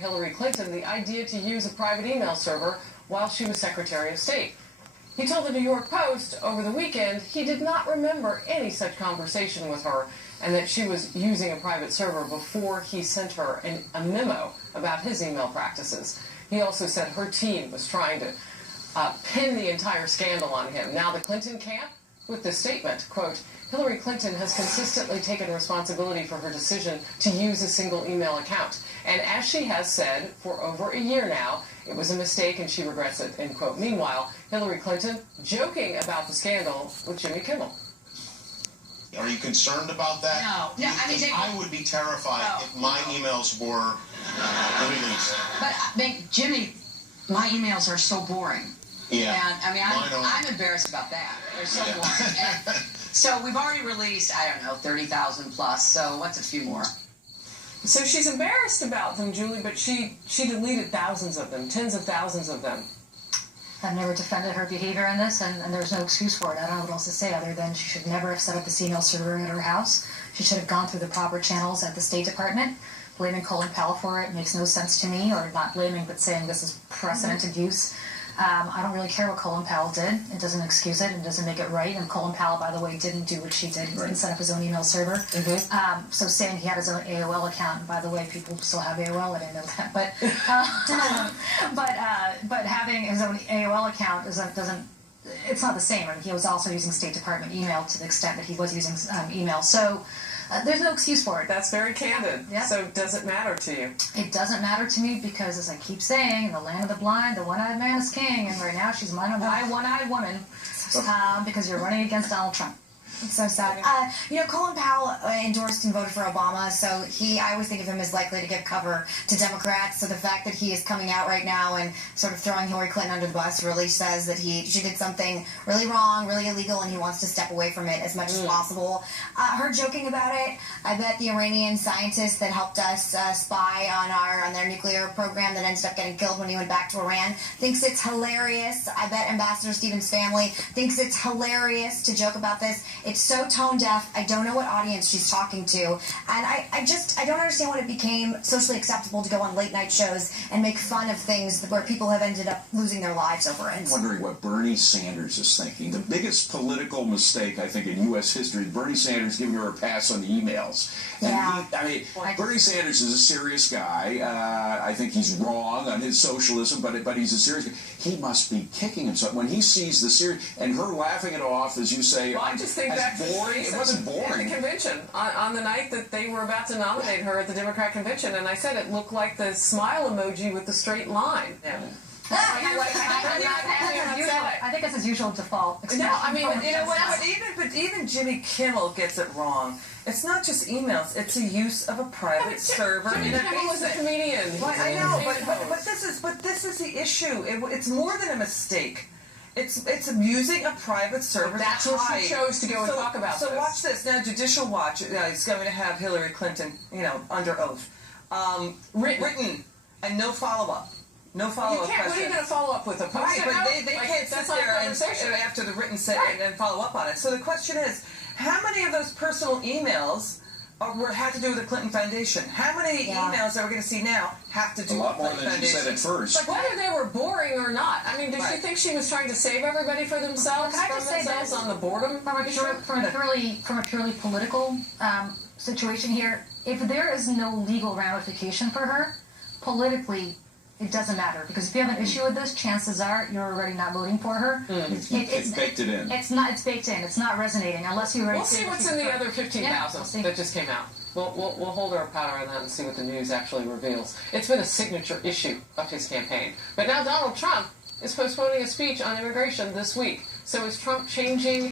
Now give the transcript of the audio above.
Hillary Clinton the idea to use a private email server while she was Secretary of State. He told the New York Post over the weekend he did not remember any such conversation with her and that she was using a private server before he sent her a memo about his email practices. He also said her team was trying to pin the entire scandal on him. Now the Clinton camp with this statement, quote, Hillary Clinton has consistently taken responsibility for her decision to use a single email account. And as she has said for over a year now, it was a mistake and she regrets it, end quote. Meanwhile, Hillary Clinton joking about the scandal with Jimmy Kimmel. Are you concerned about that? No. I mean, I would be terrified if my emails were released. But Jimmy, my emails are so boring. Yeah. And I mean, I'm embarrassed about that. They're so boring. And so we've already released, I don't know, 30,000 plus. So what's a few more? So she's embarrassed about them, Julie, but she deleted thousands of them, tens of thousands of them. I've never defended her behavior in this, and there's no excuse for it. I don't know what else to say other than she should never have set up this email server at her house. She should have gone through the proper channels at the State Department. Blaming Colin Powell for it makes no sense to me, or not blaming, but saying this is precedented use. I don't really care what Colin Powell did. It doesn't excuse it. It doesn't make it right. And Colin Powell, by the way, didn't do what she did. He didn't set up his own email server. So saying he had his own AOL account, and by the way, people still have AOL. I didn't know that. But having his own AOL account doesn't. It's not the same. I mean, he was also using State Department email to the extent that he was using email. So there's no excuse for it. That's very candid. Yeah. So does it matter to you? It doesn't matter to me because, as I keep saying, in the land of the blind, the one-eyed man is king, and right now she's my one-eyed woman because you're running against Donald Trump. It's so sad. Colin Powell endorsed and voted for Obama, so I always think of him as likely to give cover to Democrats. So the fact that he is coming out right now and sort of throwing Hillary Clinton under the bus really says that she did something really wrong, really illegal, and he wants to step away from it as much as possible. Her joking about it, I bet the Iranian scientist that helped us spy on their nuclear program that ended up getting killed when he went back to Iran thinks it's hilarious. I bet Ambassador Stevens' family thinks it's hilarious to joke about this. It's so tone deaf. I don't know what audience she's talking to. And I don't understand when it became socially acceptable to go on late night shows and make fun of things where people have ended up losing their lives over it. I'm wondering what Bernie Sanders is thinking. The biggest political mistake, I think, in U.S. history, Bernie Sanders giving her a pass on the emails. And Bernie Sanders is a serious guy. I think he's wrong on his socialism, but he's a serious guy. He must be kicking himself when he sees the serious, and her laughing it off, as you say, well, I just think back boring. It wasn't boring. At the convention, on the night that they were about to nominate her at the Democrat convention, and I said it looked like the smile emoji with the straight line. Yeah. I think it's his usual default expression. No, I mean, you know what? But even Jimmy Kimmel gets it wrong. It's not just emails; it's a use of a private server. Jimmy Kimmel was a comedian. Well, I know, but this is the issue. It's more than a mistake. It's using a private server. That's what she chose to go and talk about. So watch this now. Judicial Watch is going to have Hillary Clinton, under oath, written, and no follow up. No follow-up question. What are you going to follow up with? A post-it Right, but note? they can't sit there and after the written set and then follow up on it. So the question is, how many of those personal emails had to do with the Clinton Foundation? How many emails that we're going to see now have to do with the Clinton Foundation? A lot more than she said at first. Like whether they were boring or not. I mean, did she think she was trying to save everybody for themselves? Can I just say this on the boredom? From a purely political situation here, if there is no legal ramification for her, politically, it doesn't matter, because if you have an issue with this, chances are you're already not voting for her. It's baked it in. It's baked in. It's not resonating unless you already. We'll see what's in the other 15,000 that just came out. We'll hold our powder on that and see what the news actually reveals. It's been a signature issue of his campaign. But now Donald Trump is postponing a speech on immigration this week. So is Trump changing